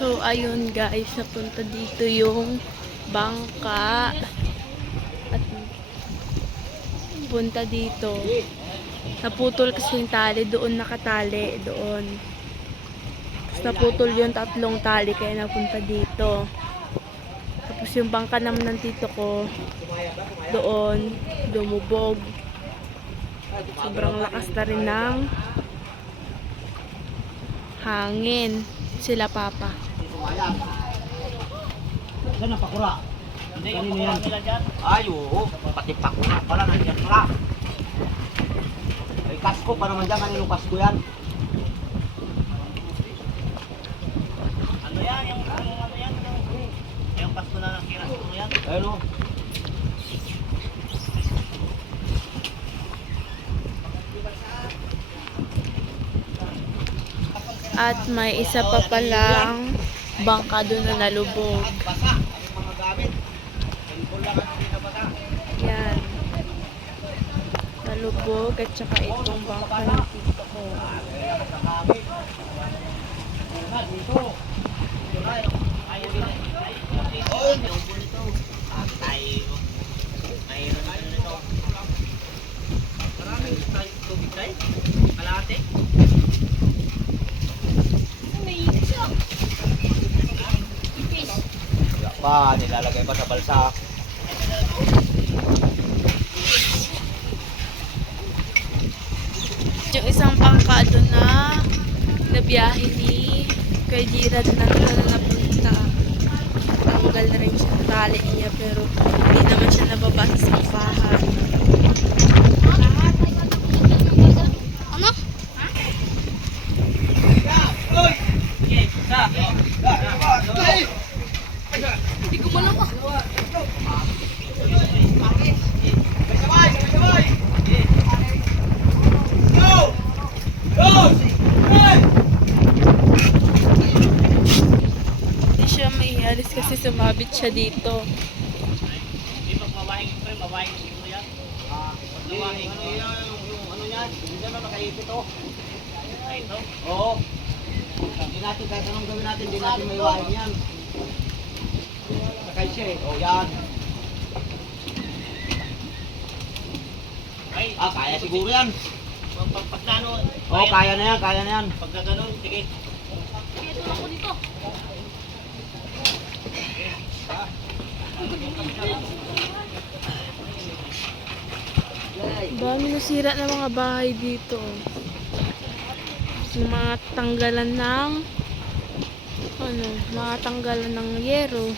So, ayun guys, napunta dito yung bangka. At punta dito. Naputol kasi yung tali. Doon nakatali. Doon. Tapos naputol yung tatlong tali kaya napunta dito. Tapos yung bangka naman ng tito ko, doon, lumubog. Sobrang lakas na rin ng hangin. Sila papa. Saan ang pakura? Kanino yan? Ay, oo. Pati pakura pala, nandiyan pala. Ay, kasko pa naman dyan. Kanino kasko yan? Ano yan? Yung ano yan? Yung pasko na nakira mo yan? Ayun o. At may isa pa palang bangka doon na nalubog. Basa. Ang mga gamit. Cellphone lang ang binabasa. Yan. Nalubog at saka itong bangka ng tito ko. Pa, nilalagay pa sa balsa. Yung isang bangka doon na nabiyahe ni kay Jirad na napunta. Tanggal na rin siya tali niya pero hindi naman siya nababasa sa bahay. Ano? Hindi ko malawa. Hindi siya may alis kasi sumabit siya dito. Hindi magmawahing ito, mawahing siguro yan. Mawahing. Ano yan? Hindi na nakaipit o. Ay, ito. Oo. Hindi natin, kahit anong gawin natin, hindi natin may wahing yan. Sakay siya eh. O yan. Ay, Kaya siguro yan. pag nano, Oo, kaya na yan, kaya na yan. pag gano'n, sige. Dami nasira na mga bahay dito. Yung mga tanggalan ng mga tanggalan ng yero.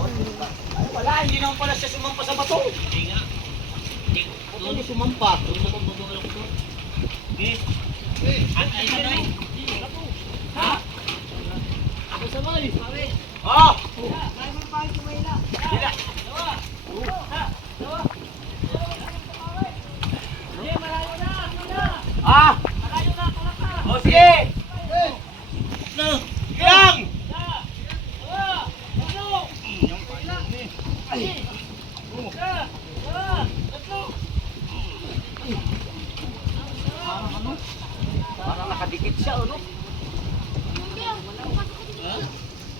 Ay, wala, hindi naman pala siya sumampa sa bato. Hindi nga. Hindi. Doon hindi sumampa. Doon mo kung bubulok ko. Okay. Ay, ay. Ha? Ako sabay. Sabi. Oh! Kaya mo pa ito may ila. Dila. Dawa. Ha? Dawa. Hindi, malayo na. Ah! Malayo na. Tulak na. O sige! No. Ilang! Parang nakadikit siya, ano?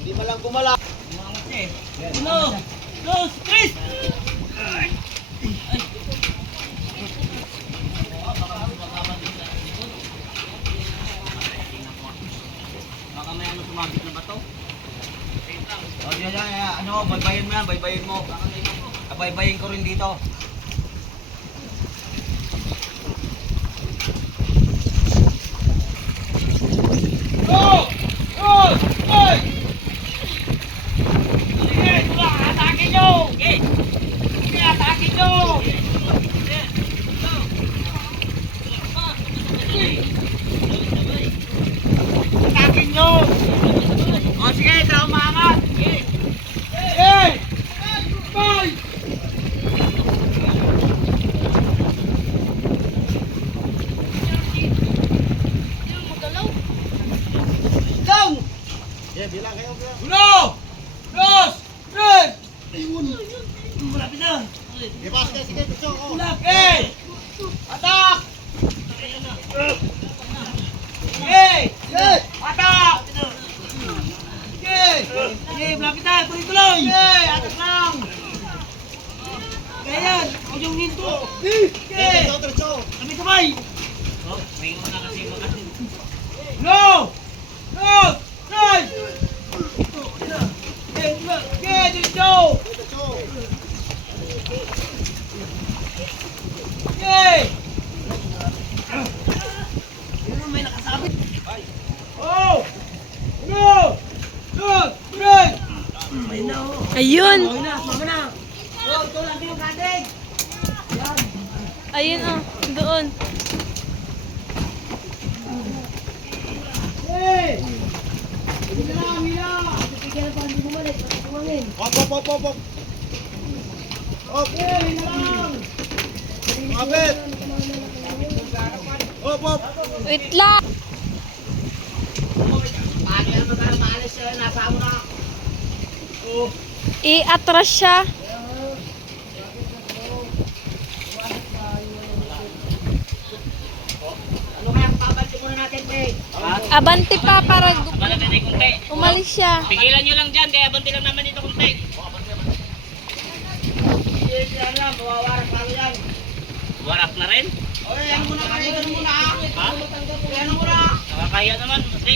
Hindi man lang gumala. Uno, dos, tres! Baka may ano sumabit na bato. O, yan, ano, baybayin mo yan, baybayin mo. Baybayin ko rin dito. Go! Go! Go! Sige, atake nyo! Sige, atake nyo! Atake nyo! O sige, sa umangat! Hey! Bye! Down! Yeah, bilang kayo, bilang. Uno! Dos! Tres! Malapit na! Ibas ka, sige, tuso. Ulap! Hey! Atak! Hey! Hey! Atak! Sige, malapit na. Tuloy-tuloy. Okay, atas lang. Kaya yan. Huwag yung hinto. Okay. Sabay-sabay. Oh, may una kasi magasin. No! No! Right! Okay, dito! Okay! May nakasabit. Oh! No! Good! Good! Ayun. Okay na, sumama na. Oh, ito lang yung katig. Ayun oh. Doon. Hey! Mila, Mila! Bigyan na pa, hindi bumalik. Tumangin. Op. Okay, Mila lang. Kapit. Op. Wait lang. Paano yan maalis sila? Nasa mo na. I-atras siya. Ano kaya papansin muna natin, Tay? Abante pa para Malapit na yung kunti. umalis siya. Pigilan nyo lang dyan, kaya abanti lang naman dito kunti. Hindi lang, mawawarak lalo yan. Warak na rin. Okay, ano muna kayo? Ganun muna ha? Ha? Ano muna? Nakakaya naman. Hindi.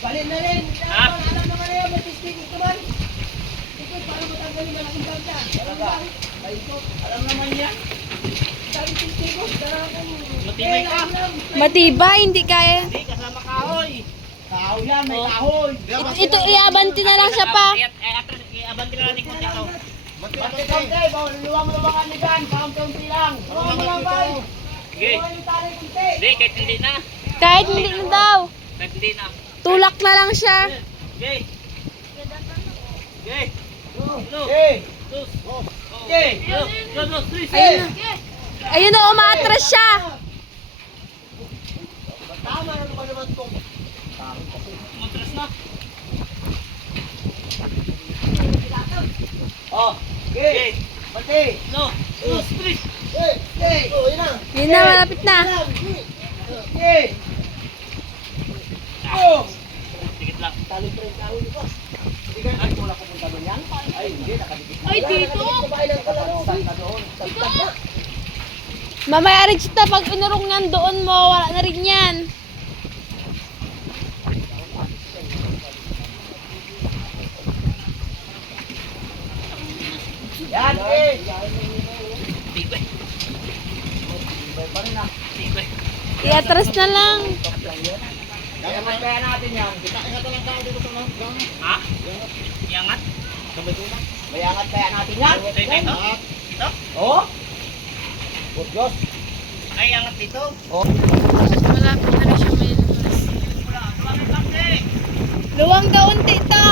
Balin na rin. Ha? Alam naman na yun, may tistigit naman. Ikot, paano matanggalin malaking bangka? Alam naman yan. Dahil tistigos, darang Matibay ka. Matibay, hindi kaya. Hindi, kasama kahoy. kahoy yan, may kahoy. Ito, iabanti na lang siya pa. Abanti na natin kunti ako. Konti-konti, luwang-luwangan niyo dyan, kaunti-unti lang. Luwang-luwang ba? Sige. Luwang yung tali kunti. Hindi, kahit hindi na. Kahit hindi na daw. Kahit hindi na. Tulak na lang siya. Okay. Okay. Hey! Sus. Okay! Los, please. Ayun na. Ayun na, umaatras siya. Tama na ba naman itong Matras na. Oh, okay. Bati. No. Los, please. Okay. Oh, yun na. Yun na, malapit na. Okay. Oh. Tikit lang. Tali pa rin kahoy nito. Hindi ka na wala pupunta doon yan? Ay, hindi. Nakadikit na. Ay, dito. Kumailan ka lang. Saan doon? Saan na? Mamaya rin siya, pag inurong niyan doon mo, wala na rin yan. Yan, eh. Tibay. Pa rin ah. Tibay. Iatras na lang. Kaya mas kaya natin yan. Ingat lang tayo dito sa mga. Ha? Iangat? Mayangat kaya natin yan. Ito? Ito? Oh. Good Diyos. Ay, iangat dito. Malapit na rin siya may lumabas. Luwang daw unti ito.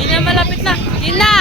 Yun na, malapit na. Yun na.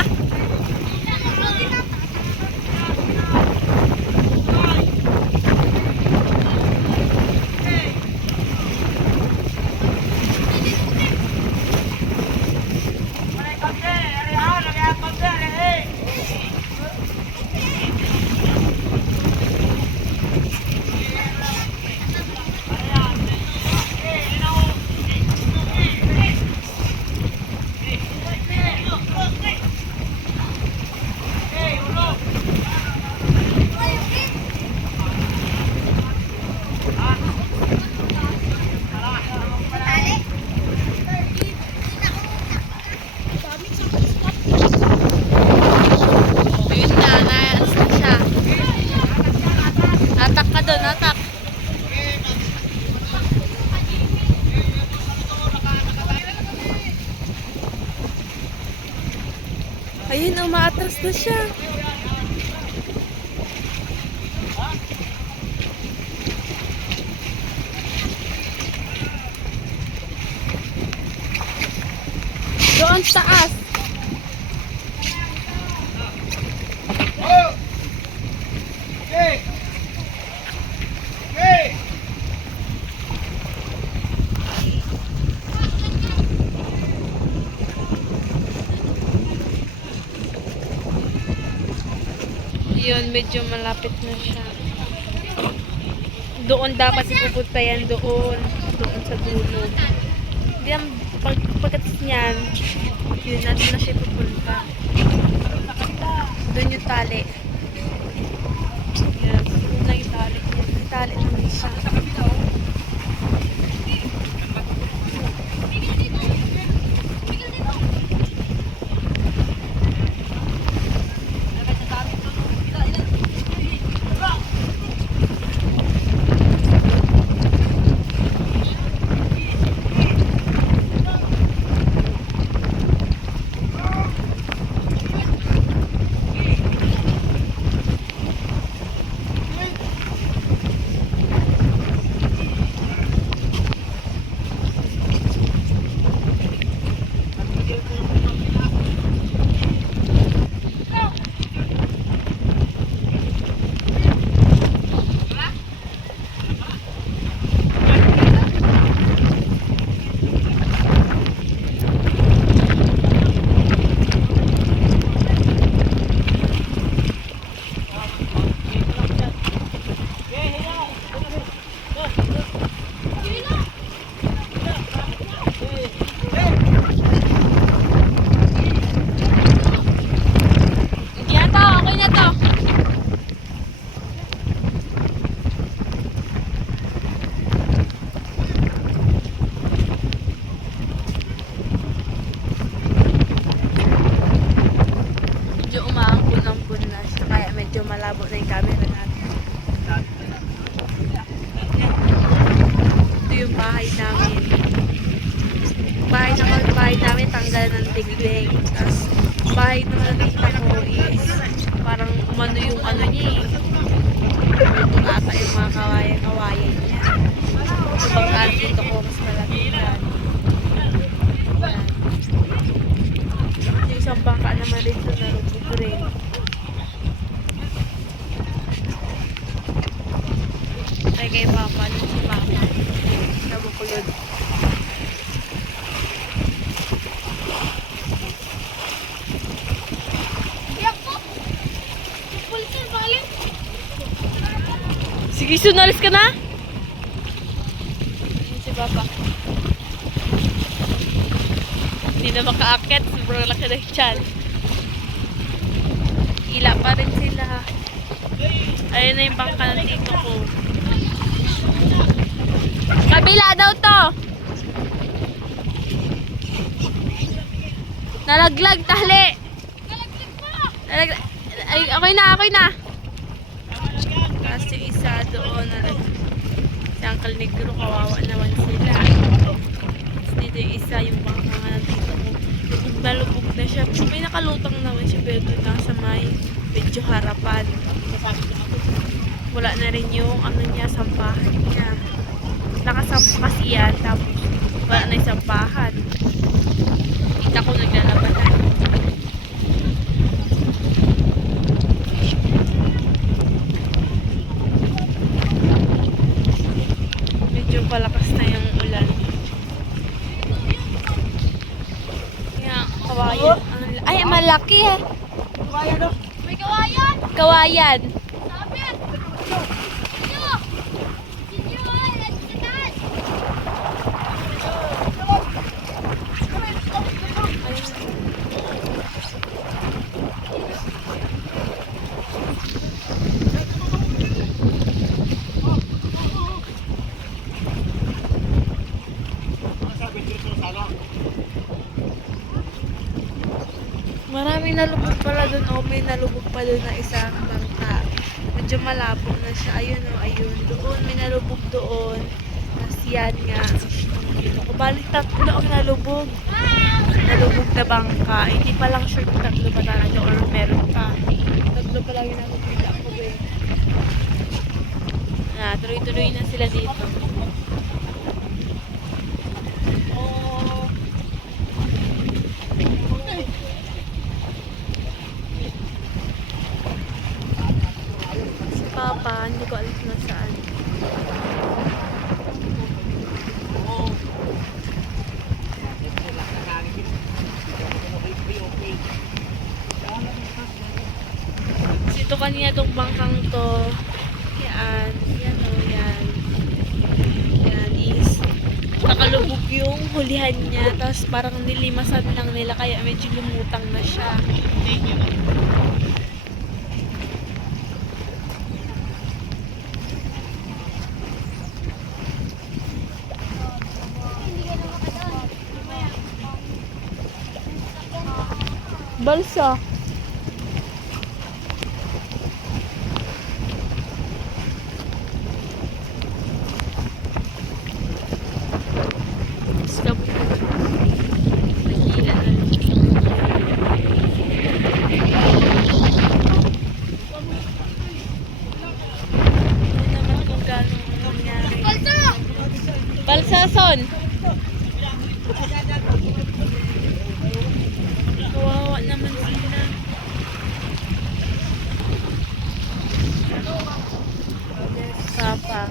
Ayun na, naalis na siya. Atak ka doon, atak. Ayun, umaatras na siya. Doon sa taas. Oh. Okay. Okay. Ayun, medyo malapit na siya. Doon dapat ipupunta yan, doon sa dulo. Hindi ang pagkatapos niyan, yun, nandun na siya pupunta. Doon yung tali. Yes, doon na yung tali. Yung tali naman siya. Medyo umaangkon-angkon na siya, kaya medyo malabo na yung camera natin. Ito yung bahay namin. Bahay namin tanggal ng tigling. Tapos bahay ng nakita ko is parang umano yung ano niya eh. Ito ata yung mga kawayan niya. Sa bangkaan dito ko mas malaki yan. Yung isang bangka naman dito na rubog rin. Ay kay Papa, nun si Papa. Nabukulod. Sige, sunalis ka na? Yun si Papa. Hindi na makaakit. Sobrang laki na yung tiyan. Ila pa rin sila. Ayun na yung bangka ng tito ko. Kabila daw to! Nalaglag, tali! Nalaglag. Ay, okay na! Tapos yung isa doon, si Uncle Negro, kawawa naman sila. Tapos dito yung isa, yung bangka nga ng tito ko. Nalubog na siya. May nakalutang naman siya, pero doon nasa may medyo harapan. Wala na rin yung ano niya, sampahan niya. Nakasampa kasi yan, tapos wala na yung sampahan. Kita ko naglalabanan. Medyo palakas na yung ulan. Kaya, kawayan. Ay, malaki eh. Kawayan o. May kawayan! Kawayan. Sabit! Sinyo! Sinyo ay! Nandito sa taas! Maraming nalubog pala doon. O, may nalubog pa doon na isang bangka. Medyo malabo na siya. Ayun o, ayun. Doon, may nalubog doon. Tapos yan nga. Dito ko. Balik tatlo ang nalubog. Nalubog na bangka. Hindi pa lang sure kung tatlo pa talaga or meron pa. Tatlo pa lang yung nakikita ko eh. Tuloy-tuloy na sila dito. Si Papa, hindi ko alam na saan. Dito kanina tong bangkang to. Yan. Yan o, yan. Yan is nakalubog yung hulihan niya. Tapos parang nilimasan lang nila kaya medyo lumutang na siya. Hindi ka na makadaan. Balsa. Balsa! Balsason. Kawawa naman sila. Papa.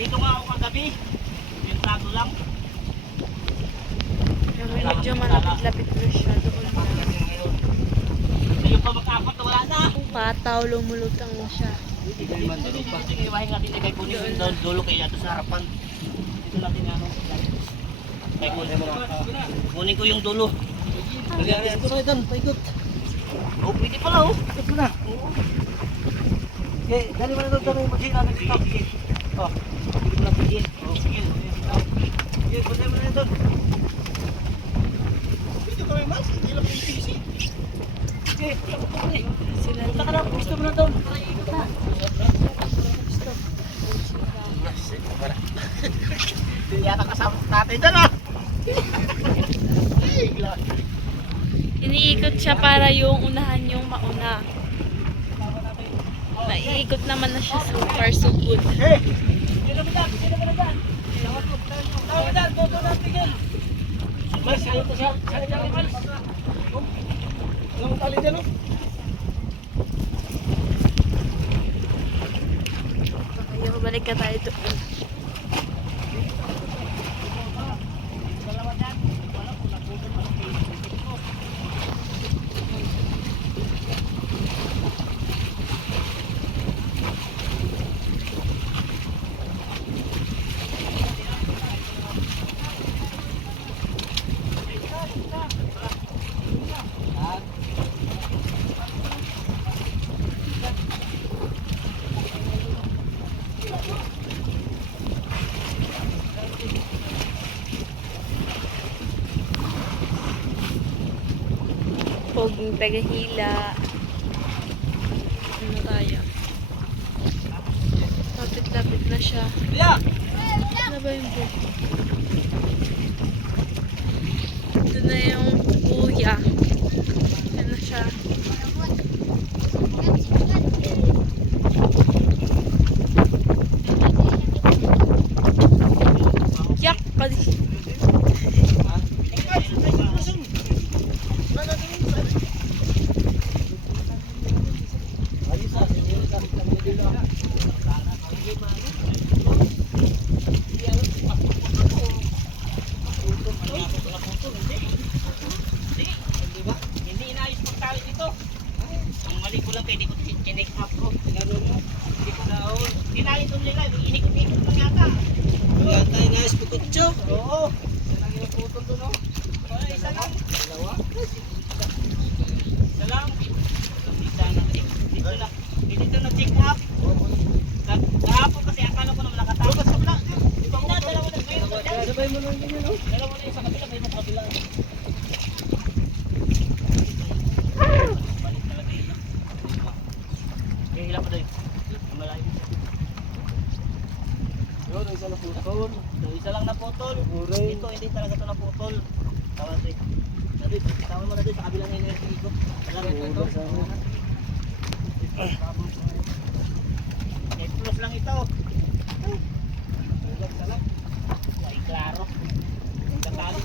Dito nga ako kagabi. Pintado lang. Medyo malapit-lapit na siya doon na. Hindi pa mag-apat na wala na. Pataw, lumulutang na siya. Sige, iwahin natin kay kunin yung dulo kay ato sa harapan. Dito natin ano. Kay kunin ko yung dulo. Ito na doon, paikot. Oh, pwede pala oh. Ikot mo na. Okay, dali mo na doon yung machine namin dito. Oh, pwede mo na pwede. Oh, sige. Sige, pwede mo na doon. Dito kami mas, hindi lang PPC. Okay, Sila punta ka na, gusto mo na doon. Hindi yata kasama natin dyan ah. iniikot siya para yung unahan yung mauna. Naiikot naman na siya so far so good. Hey! Sino ba dyan? Sino ba dyan? Sino ba dyan? Toto na tigil. Mas, ayaw ko siya. Saan dyan ni Mas? Alam mo tali dyan, no? Ayaw, balik ka tayo doon. Poging tagahila. Ano tayo? Lapit-lapit na siya. Yeah! Ano ba yung book? Ito na yung kuya. Yan na siya. Yak! Hindi inayos pagtali dito. Ang mali ko lang kaya di ko chinek up ko. Hindi ko na tinali doon nila. Inikot-ikot lang yata. Wala tayo inayos pagkutso. Oo. Lagi na putol doon oh. Isa lang. Dalawa. Isa lang. Dito na. Dito na check up. Kahapon kasi akala ko naman nakatakas ka pala. Dito na, dalawa na kayo. Sabay mo lang yun, no? Dalawa na yung sa kabila, kayo sa kabila. Balik talaga yun. Okay, hila pa doon. Malayo. Yun, isa na putol. So, isa lang naputol. Uray. Dito, hindi talaga ito naputol. Tawag tayo. Tawag mo na doon sa kabila na yung ikot. Alam mo ito. Plus lang ito. Ay, klaro. Katalo.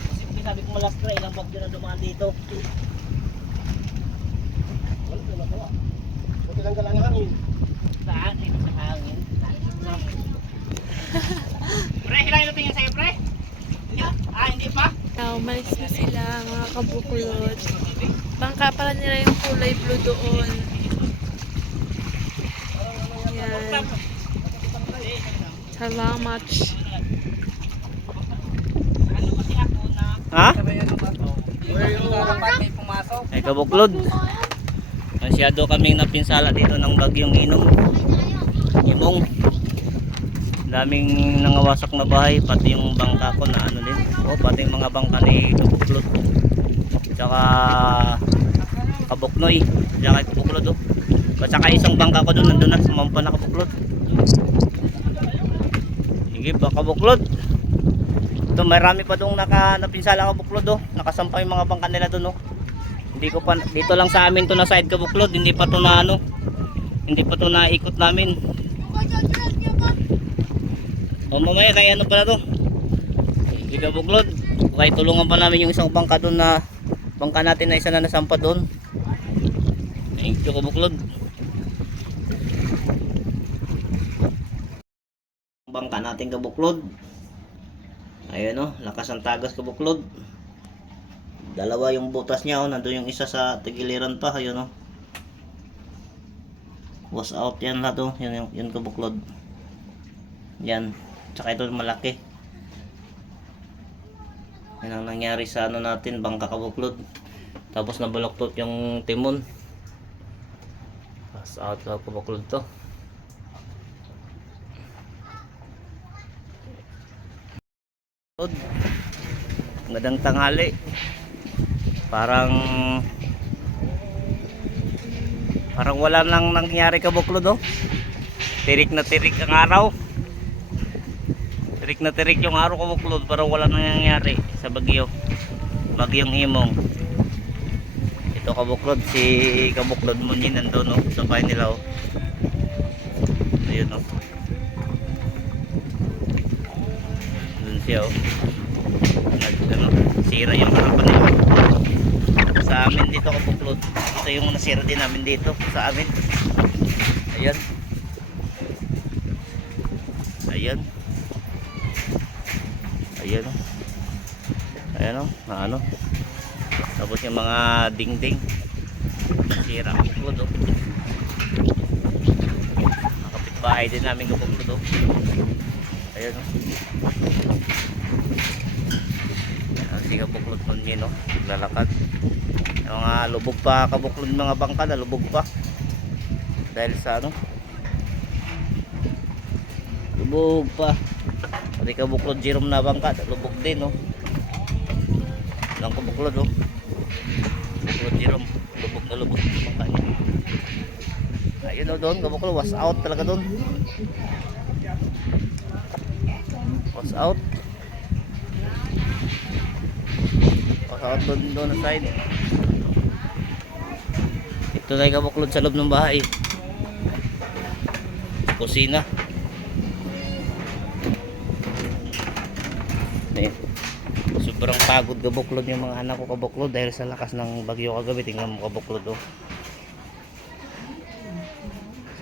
Sabi ko malastra, ilang bag na dumaan dito. Pre, hilahin natin yan sa'yo, pre. Ah, hindi pa? Umalis na sila mga kabuklod. Bangka pala nila yung kulay blue doon. Yan. Salamat. Ha? Ay kabuklod. Masyado kaming napinsala dito ng bagyong Imong. Daming nangawasak na bahay, pati yung bangka ko na ano din. O pati yung mga bangka ni Kabuklod. Tsaka Kabuknoy, tsaka kay Kabuklod oh. At saka isang bangka ko doon nandun na, sumampa na Kabuklod. Sige pa Kabuklod. Ito marami pa doon napinsala Kabuklod oh. Nakasampa yung mga bangka nila doon oh. Hindi ko pa, dito lang sa amin to na side Kabuklod, hindi pa to na ano. Hindi pa to naikot namin. O mamaya kaya ano pala to? Hindi Kabuklod. Kaya tulungan pa namin yung isang bangka doon na bangka natin na isa na nasampa doon. Thank you Kabuklod. Bangka natin Kabuklod. Ayun oh, lakas ang tagas Kabuklod. Dalawa yung butas niya oh, nandoon yung isa sa tigiliran pa, ayun oh. Was out yan lahat oh, yun Kabuklod. Yan. Tsaka ito malaki. Yan ang nangyari sa ano natin, bangka Kabuklod. Tapos nabaloktot yung timon. Pass out ka Kabuklod to. Magandang tanghali. Parang wala nang nangyari Kabuklod oh. Tirik na tirik ang araw. Tirik na tirik yung araw Kabuklod, parang wala nang nangyari sa bagyo. Bagyong Imong. Ito Kabuklod, si Kabuklod Munyi nandun oh, sa bahay nila oh. Ayun oh. Doon siya oh. Ano, sira yung harapan nila. Sa amin dito Kabuklod. Ito yung nasira din namin dito sa amin. Ayan. Ayan. Ayan o. Ayan o. Na ano. Tapos yung mga dingding. Nasira Kabuklod o. Nakapitbahay din namin Kabuklod o. Ayan o. Ayan si Kabuklod nun yun o. Naglalakad. Yung mga lubog pa Kabuklod, mga bangka na lubog pa. Dahil sa ano. Lubog pa. Pati Kabuklod Jerome na bangka, lubog din oh. Lang Kabuklod oh. Kabuklod Jerome, lubog na lubog yung bangka niya. Ayun oh doon, Kabuklod was out talaga doon. Was out. Was out doon na side. Ito na yung Kabuklod sa loob ng bahay. Kusina. Sobrang pagod Kabuklod yung mga anak ko Kabuklod dahil sa lakas ng bagyo kagabi. Tingnan mo Kabuklod oh.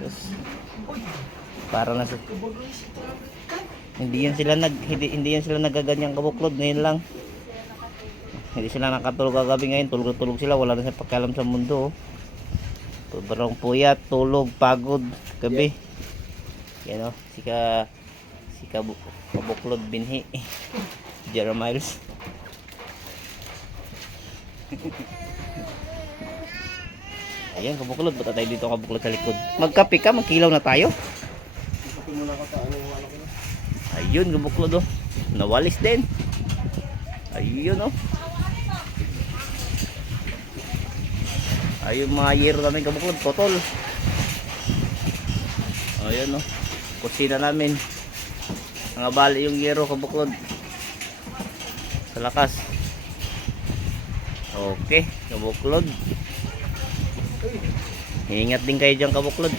Sus. Para na sa hindi yan sila nagaganyan Kabuklod ngayon lang. Hindi sila nakatulog kagabi, ngayon tulog sila, wala na silang pakialam sa mundo oh. Sobrang puyat, tulog, pagod gabi. Yan oh, si Kabuklod binhi. Jeremiles. Ayan Kabuklod, bata tayo dito Kabuklod sa likod. Magkape ka, magkilaw na tayo. Ayun Kabuklod oh. Nawalis din. Ayun oh. Ayun mga yero namin Kabuklod, potol. Ayun oh. Kusina namin. Mga bali yung yero Kabuklod. Sa lakas. Okay, Kabuklod. Ingat din kayo dyan Kabuklod.